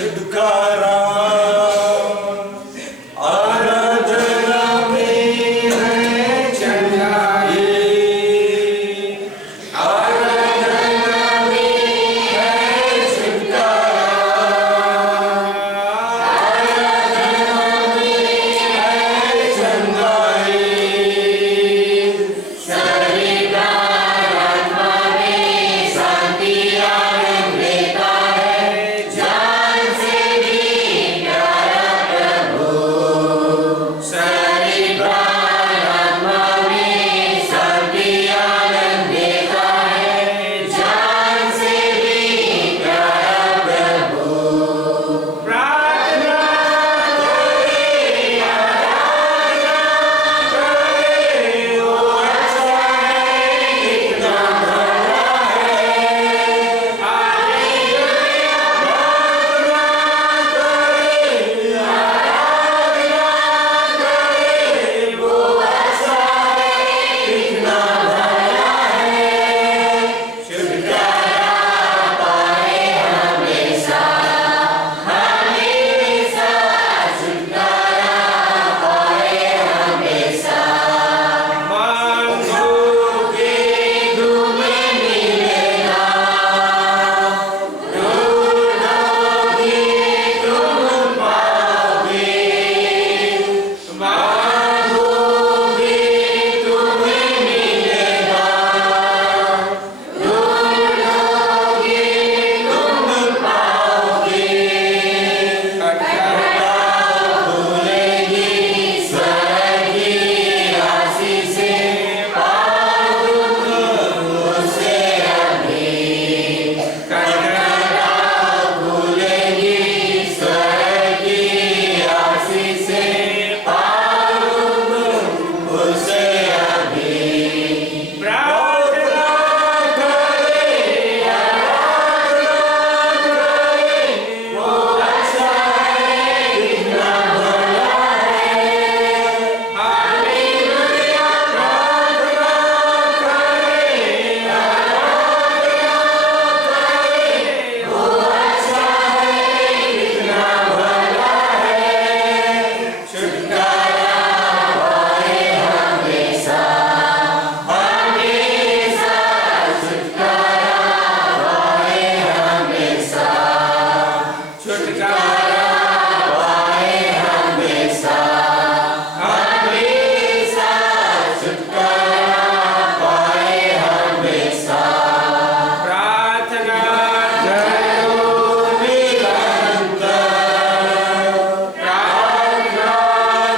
छुटकारा आराधना में है चढ़ाई, आराधना में है छुटकारा, आराधना में है चंगाई, शरीर आत्मा में शांति आनंद देता है, जान से भी प्यारा प्रभु। शरीर आत्मा में शांति आनंद देता है, जान से भी प्यारा प्रभु। प्रार्थना करें, आराधना करें, वो अच्छा है, कितना भला है। हालेलुया, प्रार्थना करें, आराधना करें, वो अच्छा है, कितना भला है। छुटकारा पाए हमेशा, हमेशा छुटकारा पाए हमेशा। मांगोगे तुम्हें मिलेगा, ढूंढोगे तुम पाओगे, मांगोगे तुम्हें मिलेगा, ढूंढोगे तुम पाओगे। खटखटाओ खुलेगी स्वर्ग की आशीषें, पाओ तुम उससे अभी। खटखटाओ खुलेगी स्वर्ग की आशीषें, पाओ तुम उससे अभी। प्रार्थना करें, आराधना करें, वो अच्छा है, कितना भला है। हालेलुया, प्रार्थना करें, आराधना करें, वो अच्छा है, कितना भला है। छुटकारा पाए हमेशा, हमेशा छुटकारा पाए हमेशा, छुटकारा पाए हमेशा, हमेशा छुटकारा पाए हमेशा। प्रार्थना करो निरंतर, प्रार्थना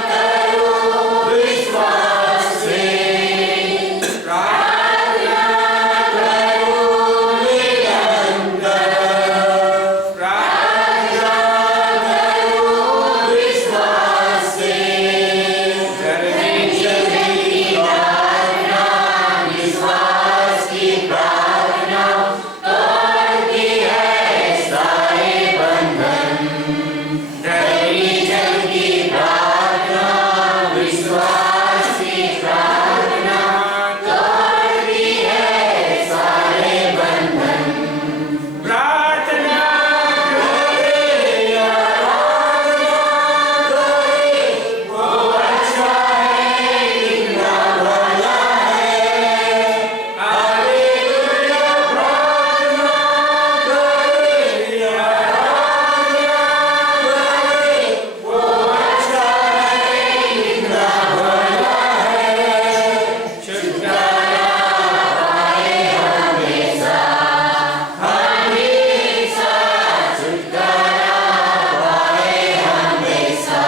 करो विश्वास से, प्रार्थना करो निरंतर, प्रार्थना करो विश्वास से। जल्दी जल्दी प्रार्थना, विश्वास की प्रार्थना तोड़ती है सारे बंधन। जल्दी जल्दी प्रार्थना, विश्वास की प्रार्थना तोड़ती है सारे बंधन। प्रार्थना करें, आराधना करें, वो अच्छा है, कितना भला है। हालेलुया, प्रार्थना करें, आराधना करें, वो अच्छा है, कितना भला है। छुटकारा पाए हमेशा, हमेशा छुटकारा पाए हमेशा,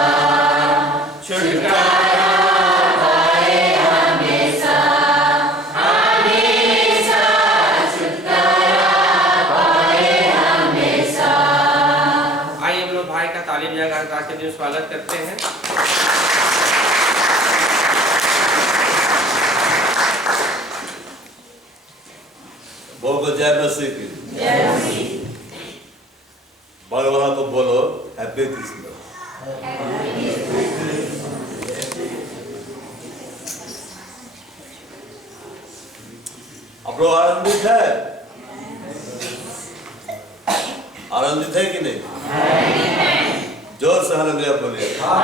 छुटकारा पाए हमेशा, हमेशा छुटकारा पाए हमेशा। आइए हम लोग भाई का ताली बजाकर आज के दिन स्वागत करते हैं। बोलो जय मसीह की। बड़े वाला को बोलो हैप्पी क्रिसमस। आप लोग आनंदित है? आनंदित है कि नहीं? जोर से हालेलुया बोलिए। हाँ।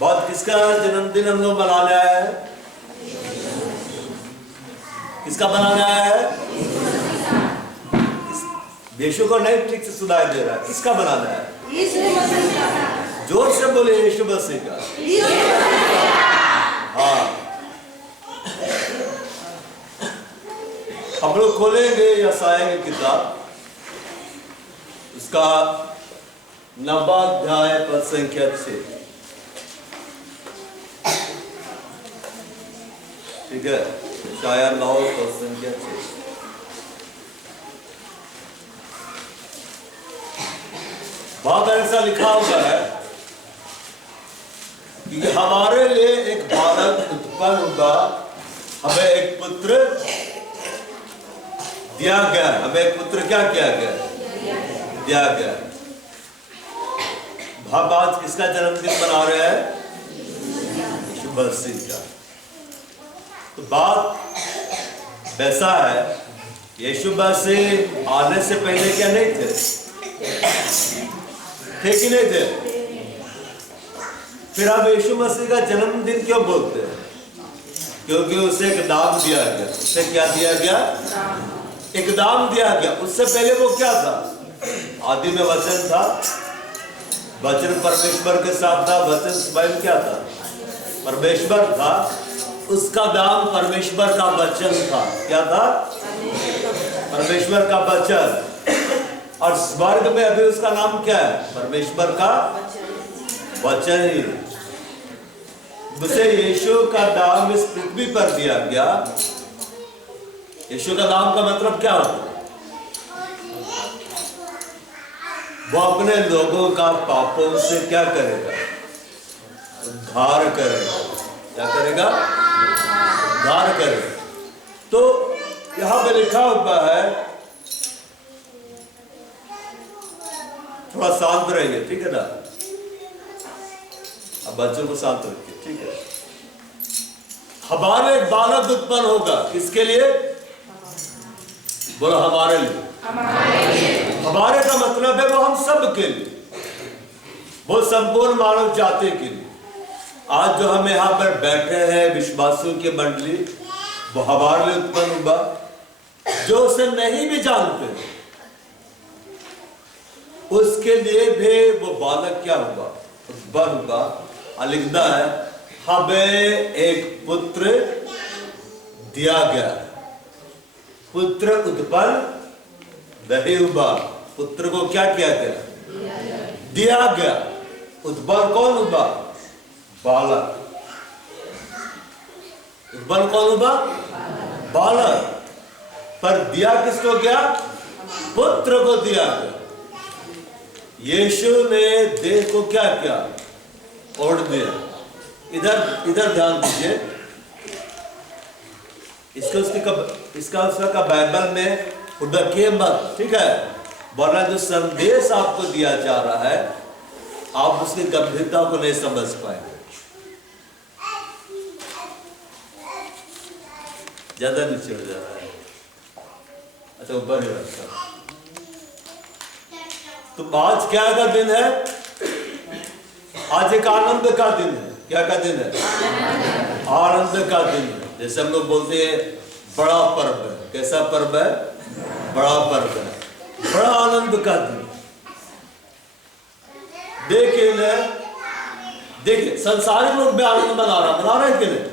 बहुत किसका जन्मदिन हम लोग मनाने आए हैं? किसका मनाने आया है? यीशु को नहीं ठीक से सुनाई दे रहा है। किसका बनाना है? जोर से बोले, यीशु मसीह का। हाँ, हम लोग खोलेंगे यशायाह की किताब, उसका 9वां अध्याय पद संख्या 6। ठीक है, यशायाह 9 पद संख्या 6। वहां पर ऐसा लिखा हुआ है कि हमारे लिए एक बालक उत्पन्न होगा, हमें एक पुत्र दिया गया। हमें एक पुत्र क्या किया गया? दिया गया। हम आज किसका जन्मदिन मना रहे हैं? यीशु मसीह का। तो बात वैसा है, यीशु मसीह आने से पहले क्या नहीं थे? थे कि नहीं थे? फिर आप यीशु मसीह का जन्मदिन क्यों बोलते हैं? क्योंकि उसे एक नाम दिया गया। उसे क्या दिया गया? एक नाम दिया गया। उससे पहले वो क्या था? आदि में वचन था, वचन परमेश्वर के साथ था, वचन स्वयं क्या था? परमेश्वर था। उसका नाम परमेश्वर का वचन था। क्या था? परमेश्वर का वचन। और स्वर्ग में अभी उसका नाम क्या है? परमेश्वर का वचन ही। उसे यीशु का नाम इस पृथ्वी पर दिया गया। यीशु का नाम का मतलब क्या होता है? वो अपने लोगों का पापों से क्या करेगा? उद्धार करेगा। क्या करेगा? उद्धार करेगा। तो यहां पे लिखा हुआ है, थोड़ा शांत रहिए, ठीक है ना? अब बच्चों को शांत रखिए, ठीक है? हमारे एक बालक उत्पन्न होगा। किसके लिए? बोलो, हमारे लिए। हमारे का मतलब है वो हम सब के लिए, वो संपूर्ण मानव जाति के लिए। आज जो हम यहाँ पर बैठे हैं विश्वासियों की मंडली, वो हमारे लिए उत्पन्न होगा। जो उसे नहीं भी जानते उसके लिए भी वो बालक क्या होगा? उत्पन्न होगा। लिखना है, हमें एक पुत्र दिया गया। पुत्र उत्पन्न नहीं हुआ, पुत्र को क्या किया गया? दिया गया। उत्पन्न कौन हुआ? बालक। उत्पन्न कौन हुआ? बालक। पर दिया किसको गया? पुत्र को दिया गया। यीशु ने देह को क्या किया? ओढ़ दिया। इधर इधर ध्यान दीजिए। इसका उसका बाइबल में उड़के मत, ठीक है? वरना जो संदेश आपको दिया जा रहा है, आप उसकी गंभीरता को नहीं समझ पाएंगे। ज्यादा नीचे हो जा रहा है। अच्छा, ऊपर ही रखता। तो आज क्या का दिन है? आज एक आनंद का दिन है। क्या का दिन है? आनंद का दिन है। जैसे हम लोग बोलते हैं बड़ा पर्व है। कैसा पर्व है? बड़ा पर्व है, बड़ा आनंद का दिन। देखिए संसारिक लोग भी आनंद मना रहे कि नहीं?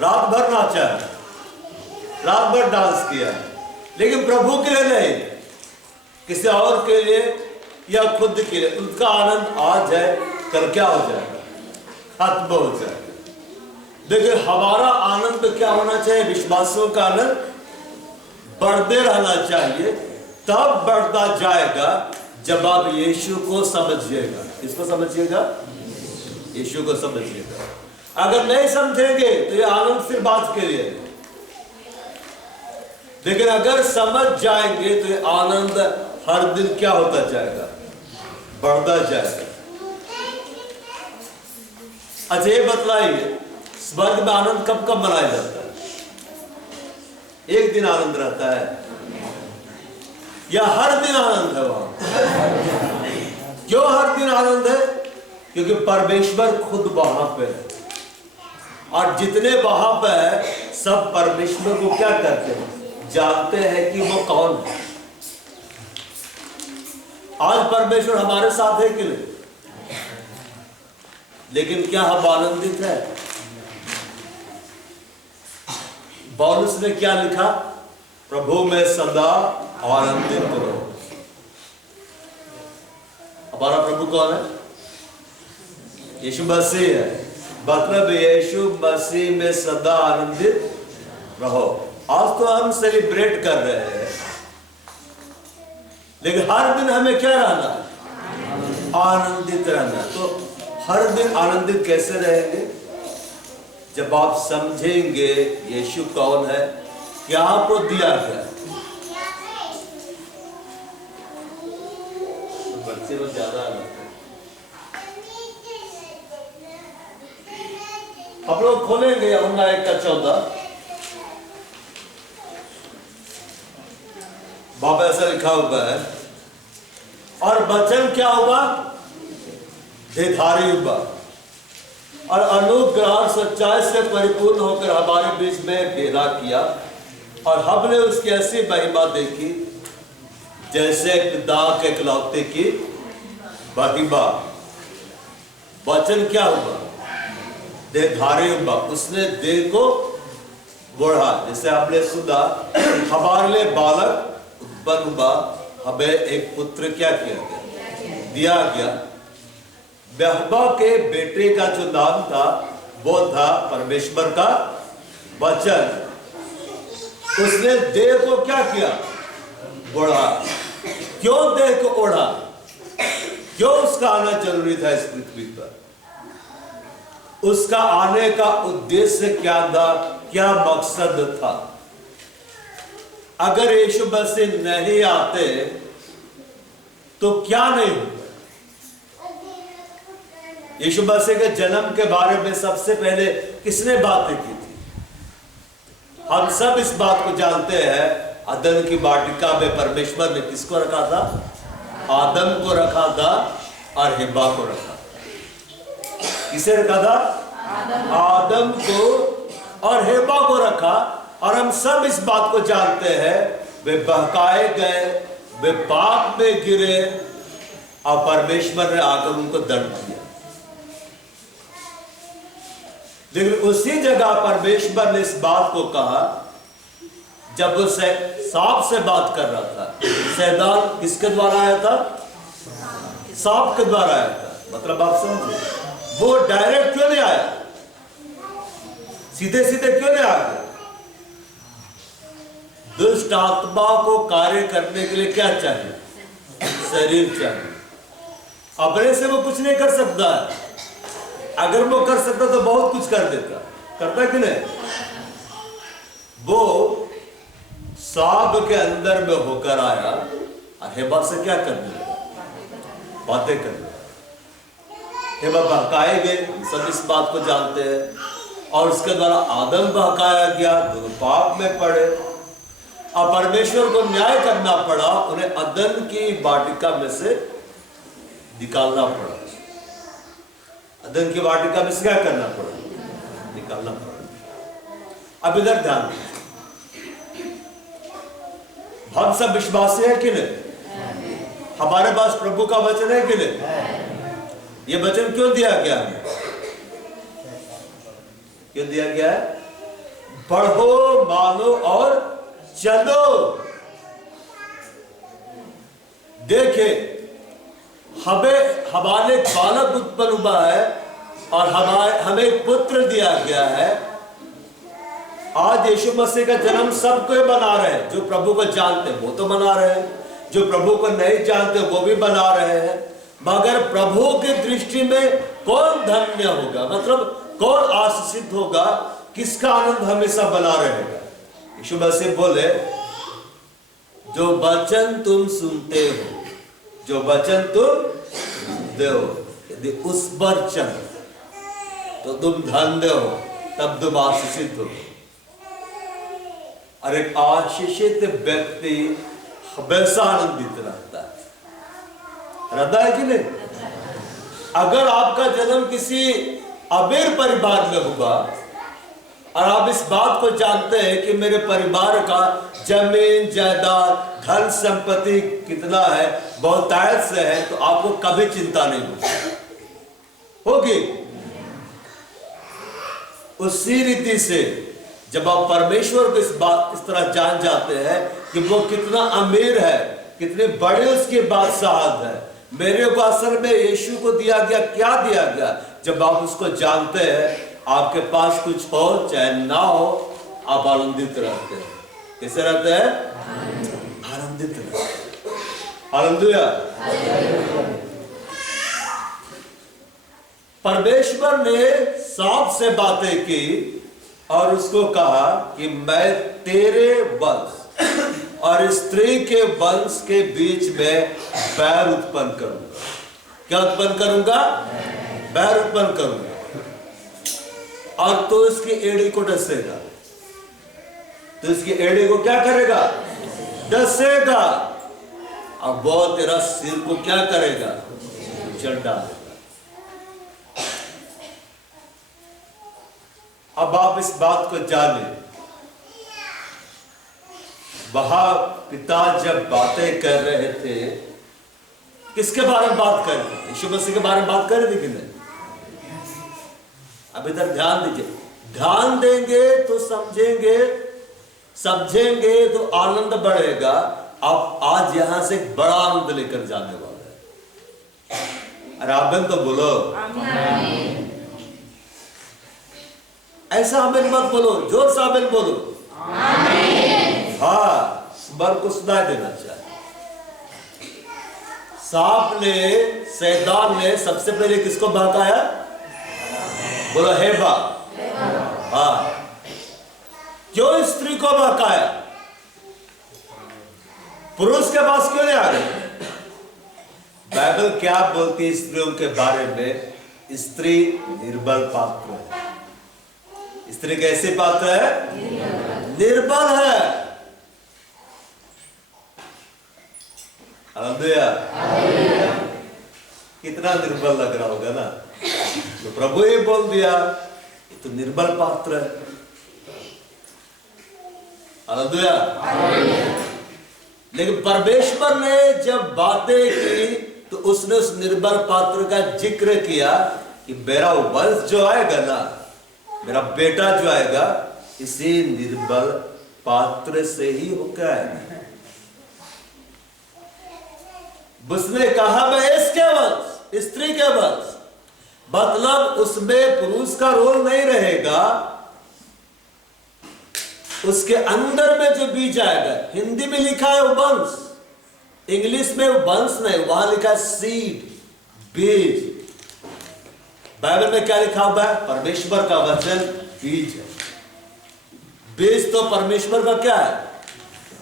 रात भर नाचा है, रात भर डांस किया है, लेकिन प्रभु के लिए नहीं, किसी और के लिए या खुद के लिए। उनका आनंद आज है, कल क्या हो जाएगा? खत्म हो जाएगा। देखिए, हमारा आनंद क्या होना चाहिए? विश्वासियों का आनंद बढ़ते रहना चाहिए। तब बढ़ता जाएगा जब आप यीशु को समझिएगा। किसको समझिएगा? यीशु को समझिएगा। अगर नहीं समझेंगे तो ये आनंद सिर्फ बात के लिए, लेकिन अगर समझ जाएंगे तो ये आनंद हर दिन क्या होता जाएगा? बढ़ता जाएगा। अच्छा, ये बतलाइए, स्वर्ग में आनंद कब कब मनाया जाता है? एक दिन आनंद रहता है या हर दिन आनंद है वहां? क्यों हर दिन आनंद है? क्योंकि परमेश्वर खुद वहां पे है, और जितने वहां पे है सब परमेश्वर को क्या करते हैं? जानते हैं कि वो कौन है। आज परमेश्वर हमारे साथ है कि नहीं? लेकिन क्या हम आनंदित है? पौलुस ने क्या लिखा? प्रभु में सदा आनंदित रहो। हमारा प्रभु कौन है? यीशु मसीह है। मतलब यीशु मसीह में सदा आनंदित रहो। आज तो हम सेलिब्रेट कर रहे हैं, लेकिन हर दिन हमें क्या रहना है? आनंदित रहना। तो हर दिन आनंदित कैसे रहेंगे? जब आप समझेंगे यीशु कौन है, क्या आपको दिया गया। बच्चे को ज्यादा आप लोग खोलेंगे यूहन्ना 1:14। बाबा ऐसा लिखा हुआ है, और वचन क्या हुआ? देहधारी हुआ और अनुग्रह और सच्चाई से परिपूर्ण होकर हमारे बीच में डेरा किया, और हमने उसकी ऐसी महिमा देखी जैसे पिता के इकलौते की महिमा। वचन क्या हुआ? देहधारी हुआ। उसने देह को बढ़ा, जैसे आपने सुना, हमारे लिए बालक उत्पन्न हुआ, हमें एक पुत्र क्या किया गया? दिया गया। यहोवा के बेटे का जो नाम था वो था परमेश्वर का वचन। उसने देह को क्या किया? ओढ़ा। क्यों देह को ओढ़ा? क्यों उसका आना जरूरी था इस पृथ्वी पर? उसका आने का उद्देश्य क्या था? क्या मकसद था? अगर यीशु मसीह नहीं आते तो क्या नहीं होता? यीशु मसीह के जन्म के बारे में सबसे पहले किसने बातें की थी? हम सब इस बात को जानते हैं। अदन की वाटिका में परमेश्वर ने किसको रखा था? आदम को रखा था और हव्वा को रखा। किसे रखा था? आदम को और हव्वा को रखा। और हम सब इस बात को जानते हैं, वे बहकाए गए, वे पाप में गिरे, और परमेश्वर ने आकर उनको दंड दिया। लेकिन उसी जगह परमेश्वर ने इस बात को कहा जब वो सांप से बात कर रहा था। शैतान किसके द्वारा आया था? सांप के द्वारा आया था। मतलब आप समझे, वो डायरेक्ट क्यों नहीं आया? सीधे सीधे क्यों नहीं आया? दुष्ट आत्मा को कार्य करने के लिए क्या चाहिए? शरीर चाहिए। अपने से वो कुछ नहीं कर सकता है। अगर वो कर सकता तो बहुत कुछ कर देता। करता कि नहीं? वो सांप के अंदर में होकर आया और हव्वा से क्या करने लगा? बातें करने लगा। हव्वा बहकाए गए, हम सब इस बात को जानते हैं। और उसके द्वारा आदम बहकाया गया, दोनों पाप में पड़े, और परमेश्वर को न्याय करना पड़ा। उन्हें अदन की वाटिका में से निकालना पड़ा। अदन की वाटिका में से क्या करना पड़ा? निकालना पड़ा। अब इधर ध्यान दीजिए, हम सब विश्वासी हैं कि नहीं? हमारे पास प्रभु का वचन है कि नहीं? ये वचन क्यों दिया गया हमें? क्यों दिया गया है? पढ़ो, मानो और चलो। देखे, हमारे बालक उत्पन्न हुआ है और हमें एक पुत्र दिया गया है। आज यीशु मसीह का जन्म सब कोई मना रहे हैं। जो प्रभु को जानते हैं वो तो मना रहे हैं, जो प्रभु को नहीं जानते वो भी मना रहे हैं। मगर प्रभु की दृष्टि में कौन धन्य होगा? मतलब कौन आशीषित होगा? किसका आनंद हमेशा बना रहेगा? यीशु मसीह बोले, जो वचन तुम सुनते हो, जो वचन तुम सुनते हो, यदि उस पर चलो तो तुम धन्य हो, तब तुम आशीषित हो। और एक आशीषित व्यक्ति हमेशा आनंदित रहता है कि नहीं? अगर आपका जन्म किसी अमीर परिवार में हुआ और आप इस बात को जानते हैं कि मेरे परिवार का जमीन जायदाद धन संपत्ति कितना है, बहुतायत से है, तो आपको कभी चिंता नहीं होगी। उसी रीति से जब आप परमेश्वर को इस तरह जान जाते हैं कि वो कितना अमीर है, कितनी बड़ी उसकी बादशाहत है, मेरे को असल में यीशु को दिया गया, क्या दिया गया, जब आप उसको जानते हैं, आपके पास कुछ हो चाहे ना हो, आप आनंदित रहते हैं। कैसे रहते हैं? आनंदित रहते हैं। हालेलुया। परमेश्वर ने सांप से बातें की और उसको कहा कि मैं तेरे वंश और स्त्री के वंश के बीच में बैर उत्पन्न करूंगा। क्या उत्पन्न करूंगा? बैर उत्पन्न करूंगा, और तो इसकी एड़ी को डसेगा। तो इसकी एड़ी को क्या करेगा? डसेगा। अब वो तेरा सिर को क्या करेगा? कुचल डालेगा। अब आप इस बात को जाने, वहां पिता जब बातें कर रहे थे, किसके बारे में बात कर रहे थे? यीशु मसीह के बारे में बात कर रहे थे कि नहीं? अब इधर ध्यान दीजिए। ध्यान देंगे तो समझेंगे तो आनंद बढ़ेगा। आप आज यहां से एक बड़ा आनंद लेकर जाने वाले हैं। अरे आमीन तो बोलो। आमीन। ऐसा आमीन मत बोलो, जोर से आमीन बोलो। आमीन। हाँ, स्वर को सुनाई देना चाहिए। सांप ने, शैतान ने सबसे पहले किसको बहकाया? बोलो हेवा। हाँ, क्यों स्त्री को बहकाया? पुरुष के पास क्यों नहीं आ रहे? बाइबल क्या बोलती है स्त्रियों के बारे में? स्त्री निर्बल पात्र है। स्त्री कैसे पात्र है? निर्बल है। हालेलुया। कितना निर्बल लग रहा होगा ना? तो प्रभु ये बोल दिया, ये तो निर्बल पात्र है। हालेलुया। लेकिन परमेश्वर ने जब बातें की तो उसने उस निर्बल पात्र का जिक्र किया कि मेरा वंश जो आएगा ना, मेरा बेटा जो आएगा, इसी निर्बल पात्र से ही होकर आएगा। उसने कहा मैं इसके वंश, स्त्री के वंश, मतलब उसमें पुरुष का रोल नहीं रहेगा। उसके अंदर में जो बीज आएगा, हिंदी में लिखा है वंश, इंग्लिश में वंश नहीं, वहां लिखा है सीड, बीज। बाइबल में क्या लिखा हुआ है? परमेश्वर का वचन बीज है। बीज तो परमेश्वर का क्या है?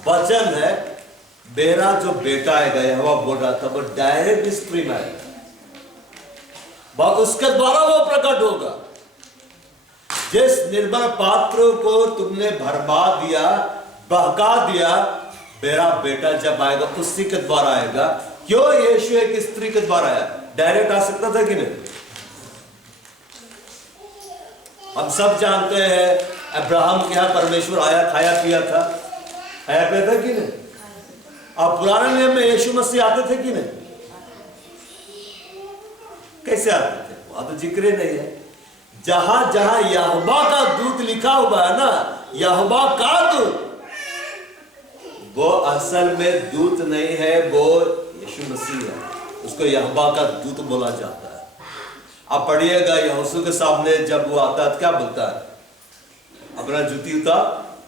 वचन है। मेरा जो बेटा आएगा, यहोवा बोल रहा था, वो डायरेक्ट स्त्री में आएगा, उसके द्वारा वो प्रकट होगा। जिस निर्बल पात्र को तुमने भरमा दिया, बहका दिया, मेरा बेटा जब आएगा उसी के द्वारा आएगा। क्यों? यीशु एक स्त्री के द्वारा आया। डायरेक्ट आ सकता था कि नहीं? हम सब जानते हैं अब्राहम के यहां परमेश्वर आया, खाया पिया था, खाया पिया था कि नहीं? अब पुराने नियम में यीशु मसीह आते थे कि नहीं? कैसे आते थे? वहां तो जिक्र नहीं है। जहां जहां यहोवा का दूत लिखा हुआ है ना, यहोवा का दूत, वो असल में दूत नहीं है, वो यीशु मसीह है। उसको यहोवा का दूत बोला जाता है। आप पढ़िएगा यहोशू के सामने जब वो आता है, क्या बोलता है? अपना जूती उतार,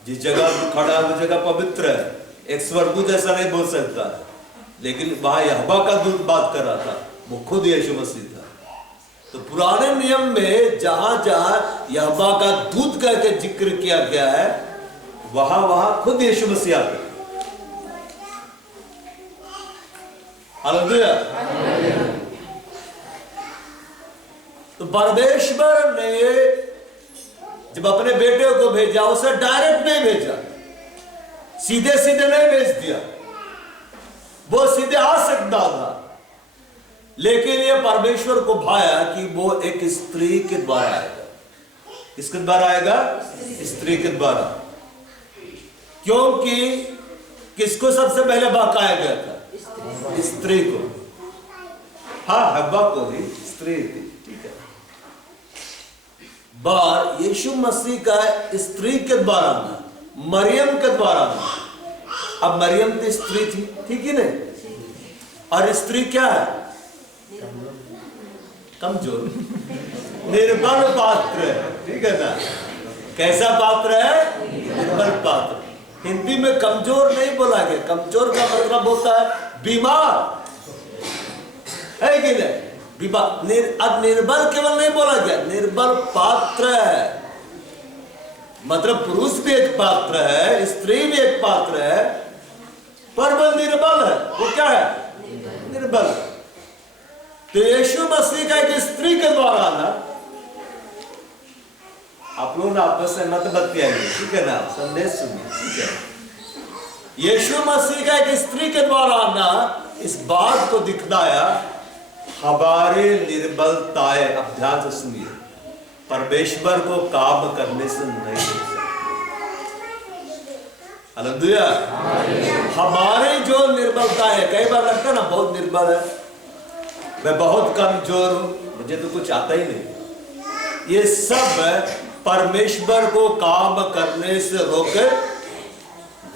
जिस जगह खड़ा है वो जगह पवित्र है। एक स्वर्गदूत ऐसा नहीं बोल सकता है, लेकिन वहां यहोवा का दूत बात कर रहा था, वो खुद यीशु मसीह था। तो पुराने नियम में जहां जहां यहोवा का दूत करके जिक्र किया गया है, वहां वहां खुद यीशु मसीह आते। हालेलुया। तो परमेश्वर ने जब अपने बेटे को भेजा, उसे डायरेक्ट नहीं भेजा, सीधे सीधे नहीं भेज दिया, वो सीधे आ सकता था, लेकिन ये परमेश्वर को भाया कि वो एक स्त्री के द्वारा आएगा। किसके द्वारा आएगा? स्त्री के द्वारा। क्योंकि किसको सबसे पहले बहकाया गया था? स्त्री को। हाँ, हव्वा को ही, स्त्री थी, ठीक है। बार यीशु मसीह का स्त्री के द्वारा आना, मरियम के द्वारा आना। अब मरियम तो स्त्री थी, ठीक ही नहीं? और स्त्री क्या है? कमजोर, निर्बल पात्र है, ठीक है ना? कैसा पात्र है? निर्बल पात्र। हिंदी में कमजोर नहीं बोला गया, कमजोर का मतलब होता है बीमार, है कि नहीं? अब निर्बल केवल नहीं बोला गया, निर्बल पात्र है, मतलब पुरुष भी एक पात्र है, स्त्री भी एक पात्र है, पर वो निर्बल है। वो क्या है? निर्बल। तो यीशु मसीह का एक स्त्री के द्वारा आना, आप लोग आपस में मत बतियाइए, ठीक है ना? संदेश सुनिए, ठीक है? यीशु मसीह का एक स्त्री के द्वारा आना इस बात को दिखलाया हमारे निर्बलताएं। अब ध्यान से सुनिए, परमेश्वर को काम करने से नहीं हो सकता। हालेलुया। हमारे जो निर्बलता है, कई बार लगता है ना बहुत निर्बल है, मैं बहुत कमजोर हूं, मुझे तो कुछ आता ही नहीं। ये सब परमेश्वर को काम करने से रोक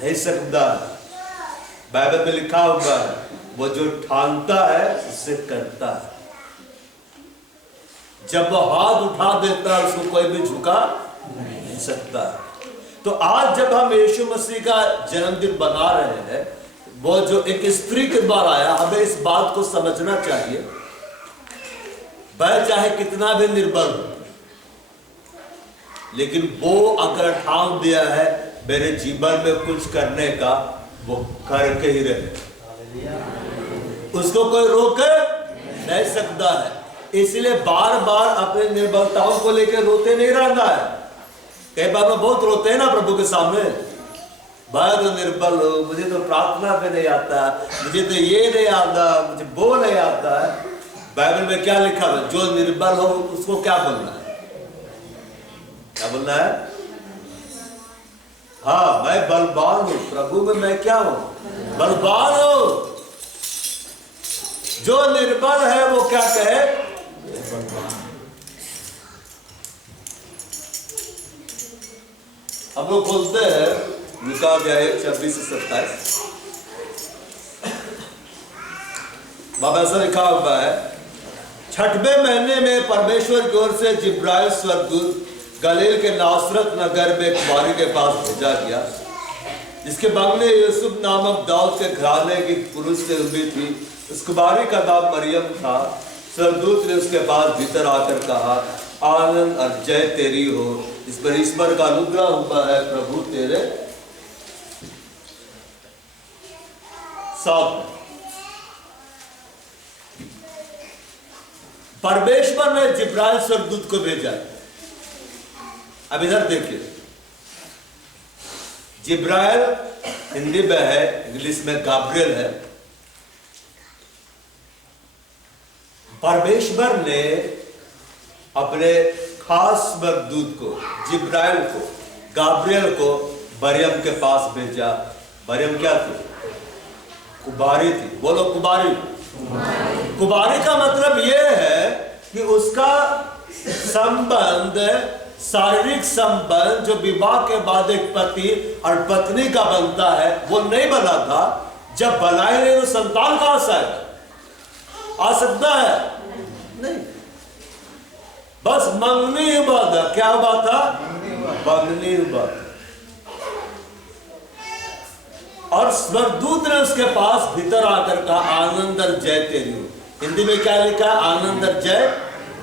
नहीं सकता। बाइबल में लिखा हुआ है, वो जो ठानता है उससे करता है। जब वो हाथ उठा देता है उसको कोई भी झुका नहीं सकता। तो आज जब हम यीशु मसीह का जन्मदिन बना रहे हैं, वो जो एक स्त्री के द्वारा आया, हमें इस बात को समझना चाहिए, वह चाहे कितना भी निर्बल हो, लेकिन वो अगर ठान दिया है मेरे जीवन में कुछ करने का, वो करके ही रहे, उसको कोई रोक नहीं सकता है। इसलिए बार बार अपने निर्बलताओं को लेकर रोते नहीं रहना है। कई बार में बहुत रोते हैं ना प्रभु के सामने, मैं तो निर्बल हूं, मुझे तो प्रार्थना पे नहीं आता, मुझे तो ये नहीं आता, मुझे वो नहीं आता है। बाइबल में क्या लिखा है? जो निर्बल हो उसको क्या बोलना है? क्या बोलना है? हाँ, मैं बलवान हूं, प्रभु में मैं क्या हूं? बलवान हूं। जो निर्बल है वो क्या कहे? हम लोग बोलते हैं लूका अध्याय 26 से 27, बाबा ऐसा लिखा हुआ है, 6वें महीने में परमेश्वर की ओर से जिब्राइल स्वर्गदूत गलील के नासरत नगर में कुमारी के पास भेजा गया, जिसके बंगले यूसुफ नामक दाऊद के घराने की पुरुष से हुई थी। उस कुमारी का नाम मरियम था। स्वर्गदूत ने उसके पास भीतर आकर कहा, आनंद और जय तेरी हो, इस पर ईश्वर का अनुग्रह हुआ है, प्रभु तेरे साथ। परमेश्वर ने जिब्राइल स्वर्गदूत को भेजा। अब इधर देखिए, जिब्राइल हिंदी में है, इंग्लिश में गाब्रियल है। परमेश्वर ने अपने खास स्वर्गदूत को, जिब्राइल को, गाब्रियल को मरियम के पास भेजा। मरियम क्या थी? कुमारी थी। बोलो कुमारी। कुमारी का मतलब यह है कि उसका संबंध, शारीरिक संबंध जो विवाह के बाद एक पति और पत्नी का बनता है, वो नहीं बना था। जब बना ही नहीं तो संतान कहां से आएगा? आ सकता है? नहीं। बस मंगनी हुआ था। क्या हुआ था? मंगनी हुआ था। और स्वर्गदूत ने उसके पास भीतर आकर कहा, आनंद और जय तेरी हो। हिंदी में क्या लिखा? आनंद और जय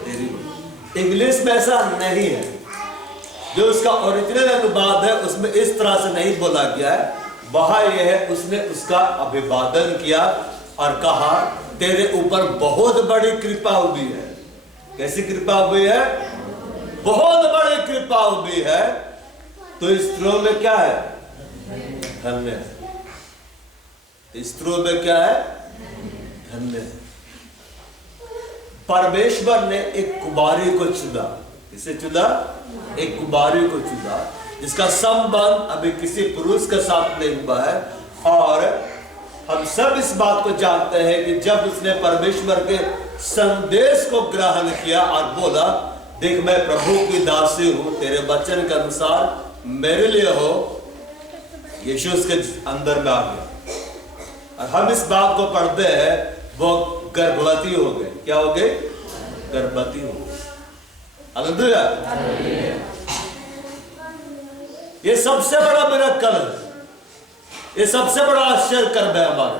तेरी हो। इंग्लिश में ऐसा नहीं है। जो उसका ओरिजिनल अनुवाद है उसमें इस तरह से नहीं बोला गया है। वहां यह है, उसने उसका अभिवादन किया और कहा, तेरे ऊपर बहुत बड़ी कृपा हुई है। कैसी कृपा हुई है? बहुत बड़ी कृपा हुई है। तो इस स्त्रियों में क्या है? धन्य है। स्त्रियों में क्या है? धन्य है। परमेश्वर ने एक कुमारी को चुना। किसे चुना? एक कुमारी को चुना, जिसका संबंध अभी किसी पुरुष के साथ नहीं हुआ है। और हम सब इस बात को जानते हैं कि जब उसने परमेश्वर के संदेश को ग्रहण किया और बोला, देख मैं प्रभु की दासी हूं, तेरे वचन के अनुसार मेरे लिए हो, यीशु उसके अंदर में आ गया। और हम इस बात को पढ़ते हैं, वो गर्भवती हो गए। क्या हो गए? गर्भवती हो गए। हालेलुया। ये सबसे बड़ा मिरेकल है, ये सबसे बड़ा आश्चर्य कर्म है हमारे।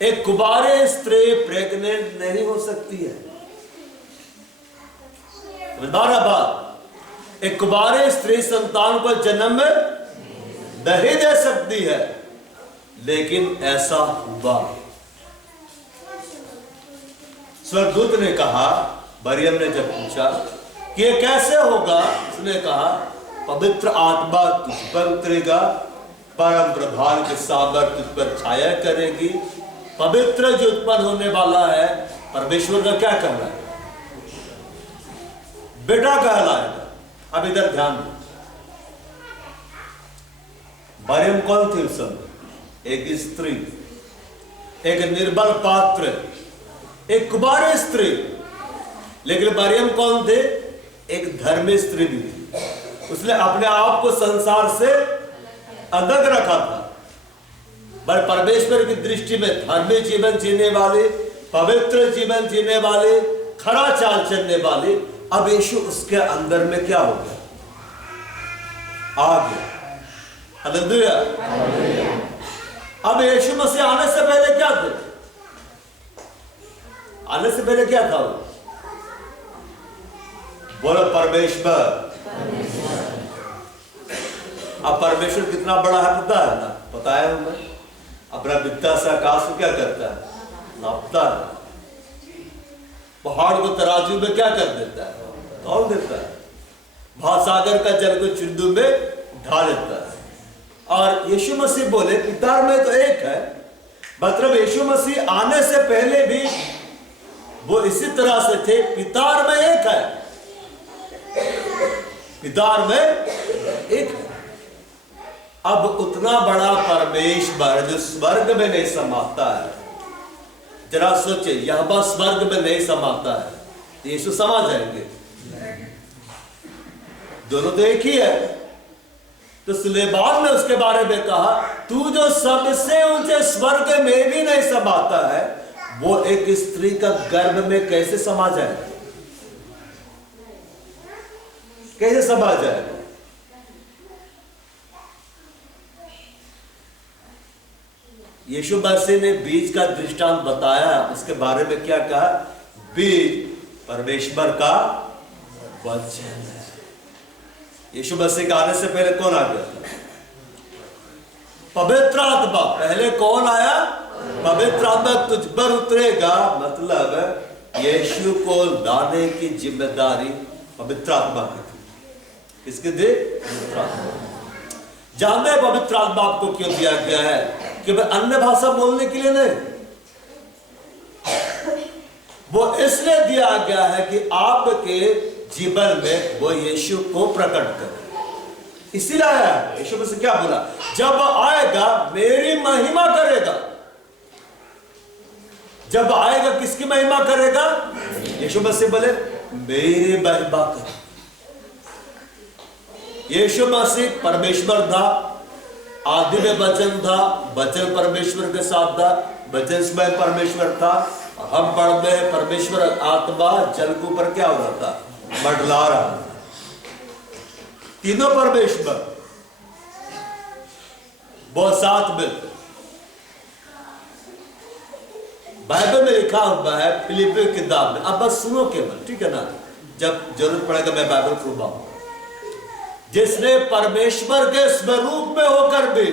एक कुंवारी स्त्री प्रेग्नेंट नहीं हो सकती है। दोबारा बात, एक कुंवारी स्त्री संतान को जन्म नहीं दे सकती है, लेकिन ऐसा हुआ। स्वर्गदूत ने कहा, मरियम ने जब पूछा कि ये कैसे होगा, उसने कहा पवित्र आत्मा तुझ पर उतरेगा, परम प्रधान के सागर तुझ पर छाया करेगी। पवित्र जो उत्पन्न होने वाला है, परमेश्वर का क्या करना है? बेटा कहलाएगा। अब इधर ध्यान दो, मरियम कौन थी उस समय? एक स्त्री, एक निर्बल पात्र, एक कुंवारी स्त्री। लेकिन मरियम कौन थे? एक धर्मी स्त्री भी थी। उसने अपने आप को संसार से अलग रखा था, पर परमेश्वर की दृष्टि में धर्मी जीवन जीने वाले, पवित्र जीवन जीने वाले, खरा चाल चलने वाले। अब यीशु उसके अंदर में क्या हो गया? आ गया। हालेलुया। अब यीशु मसीह आने से पहले क्या थे? आने से पहले क्या था? बोलो परमेश्वर। अब परमेश्वर कितना बड़ा है पता है ना? पता है हमें। अपना विद्या से आकाश को क्या करता है? नापता है। पहाड़ को तराजू में क्या कर देता है? तौल देता है। महासागर का जल को चिंदू में ढा देता है। और यीशु मसीह बोले पिता में तो एक है, मतलब यीशु मसीह आने से पहले भी वो इसी तरह से थे। पिता में एक है, पिता में एक है। अब उतना बड़ा परमेश्वर जो स्वर्ग में नहीं समाता है, जरा सोचे, यह स्वर्ग में नहीं समाता है, यीशु समा जाएंगे? दोनों तो एक ही है। तो सुलेमान ने उसके बारे में कहा, तू जो सबसे ऊंचे स्वर्ग में भी नहीं समाता है, वो एक स्त्री का गर्भ में कैसे समा जाएगा? कैसे समा जाएगा? यीशु मसीह ने बीज का दृष्टांत बताया। उसके बारे में क्या कहा? बीज परमेश्वर का वचन है। यीशु मसीह के आने से पहले कौन आ गया था? पवित्र आत्मा। पहले कौन आया? पवित्र आत्मा तुझ पर उतरेगा, मतलब यीशु को लाने की जिम्मेदारी पवित्र आत्मा की थी। किसके दे? पवित्र आत्मा। जानते हैं पवित्र आत्मा आपको क्यों दिया गया है? कि वह अन्य भाषा बोलने के लिए नहीं, वो इसलिए दिया गया है कि आपके जीवन में वो यीशु को प्रकट करे। इसीलिए आया है। यीशु मसीह क्या बोला? जब आएगा मेरी महिमा करेगा। जब आएगा किसकी महिमा करेगा? यीशु मसीह बोले मेरी महिमा करे। यीशु मसीह परमेश्वर था, आदि में वचन था, वचन परमेश्वर के साथ था, वचन स्वयं परमेश्वर था। हम पढ़ते हैं परमेश्वर आत्मा जल के ऊपर क्या हो रहा था? मंडला रहा था। तीनों परमेश्वर वो साथ में। बाइबल में लिखा हुआ है फिलिपियों की किताब में। अब बस सुनो केवल, ठीक है ना? जब जरूरत पड़ेगा मैं बाइबल खुलवाऊंगा। जिसने परमेश्वर के स्वरूप में होकर भी